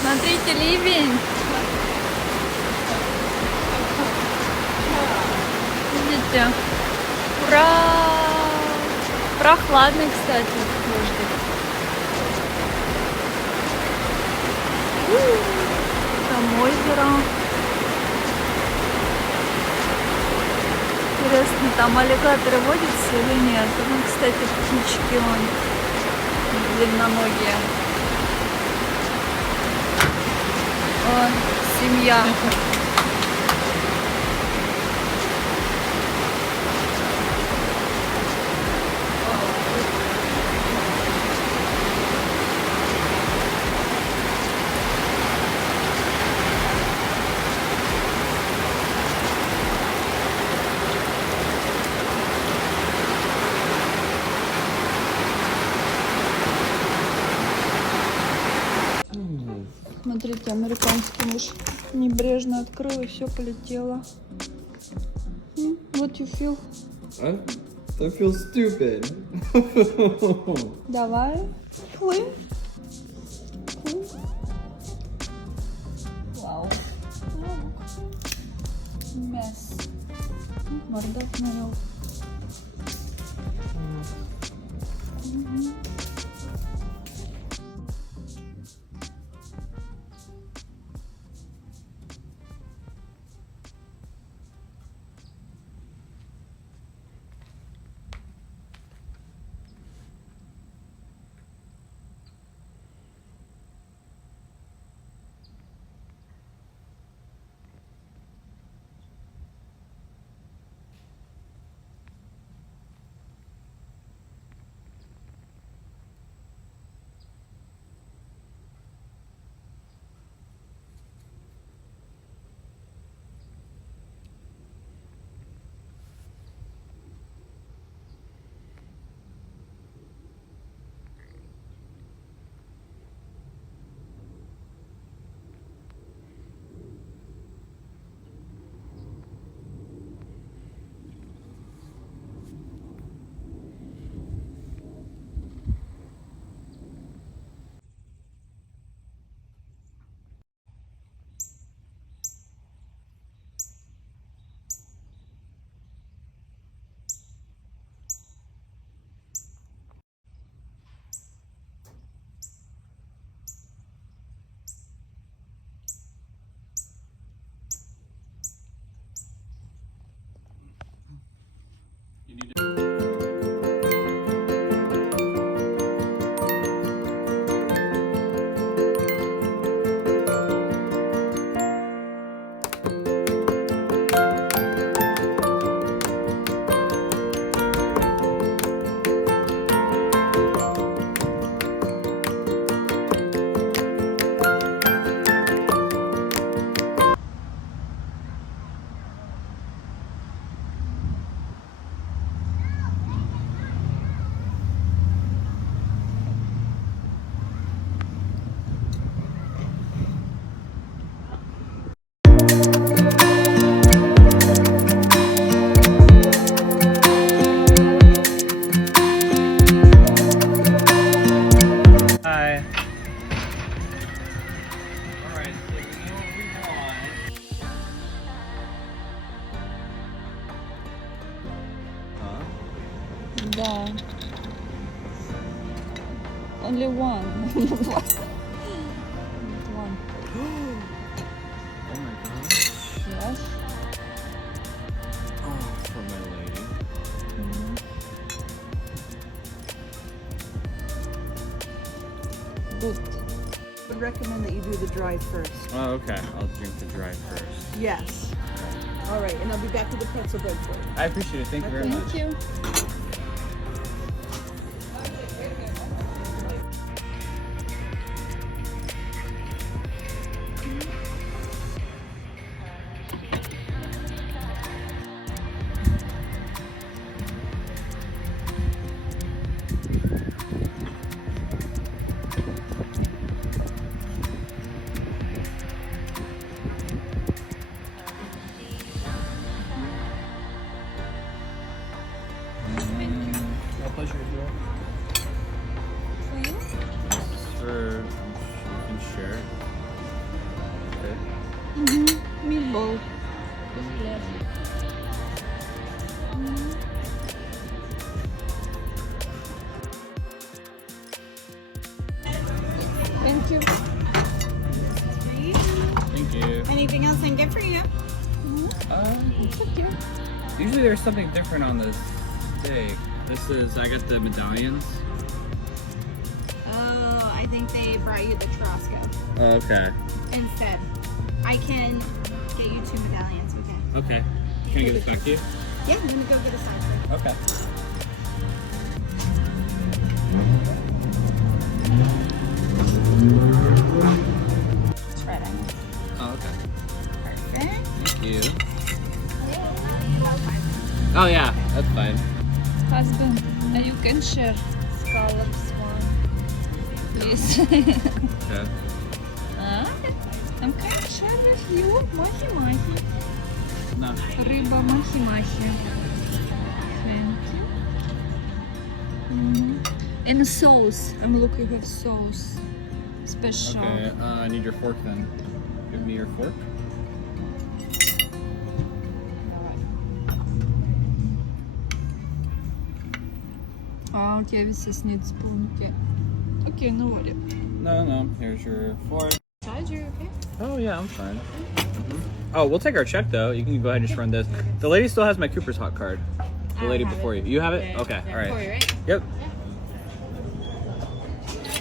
Смотрите, ливень. Видите? Ура! Прохладный, кстати, дождик. Там озеро. Интересно, там аллигаторы водятся или нет? Ну, кстати, птички вон длинноногие. О, семья. Смотрите, американский муж небрежно открыл и все полетело. What you feel? I feel stupid. Давай. Плынь. Вау. Месс. Бардак навел. Да. Only one. One. Oh my gosh. Yes. Oh, for my lady. Good. I would recommend that you do the dry first. Oh, okay. I'll drink the dry first. Yes. All right, and I'll be back with the pretzel bread for you. I appreciate it. Thank you very much. Thank you. share. Okay. Meatball. Thank you. Thank you. Anything else I can get for you? It's okay. Usually there's something different on this steak. This is, I got the medallions. Oh, I think they brought you the Churrasco Okay. instead. I can get you 2 medallions, okay? Okay. Can I give this back to you? Yeah, I'm gonna go get a side plate. Okay. It's red onions. Oh, okay. Perfect. Thank you. Oh yeah, that's fine. Husband, you can share scallops one. Please. Okay. I'm kind of share with you. Махи-махи. No. Рыба махи-махи. Thank you. And sauce. I'm looking for sauce. Special. Okay, I need your fork then. Give me your fork. Okay, this is need spoon. Okay, no worry. No, here's your fork. Side, you okay? Oh yeah, I'm fine. Oh, we'll take our check though. You can go ahead and just run this. The lady still has my Cooper's Hot card. The lady before you. You have it? Okay, all For you, right. right? Yep.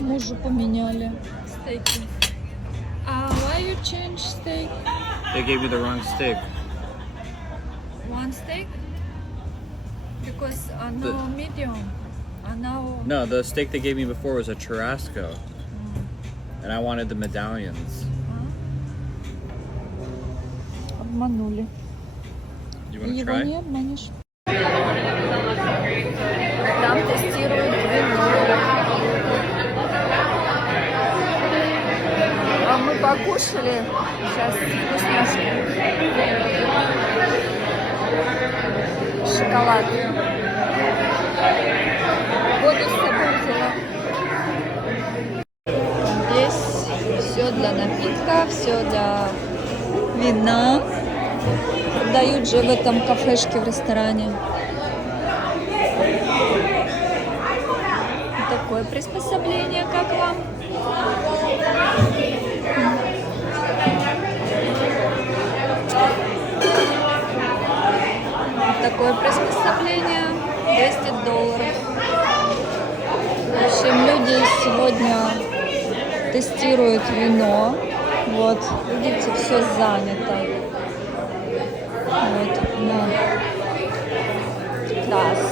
Мужу поменяли стейки. Why you change steak? They gave you the wrong steak. One steak? Because no medium. Now No, the steak they gave me before was a Churrasco. And I wanted the medallions. обманули. You want to Его try? не обманешь. Там тестируют вино. А мы покушали. Сейчас вкусняшки. Шоколад. Воду с собой взяла. Здесь все для напитка, все для вина. Дают же в этом кафешке, в ресторане. Такое приспособление, как вам? Такое приспособление $200. В общем, люди сегодня тестируют вино. Вот, видите, все занято. Вот, да. Класс.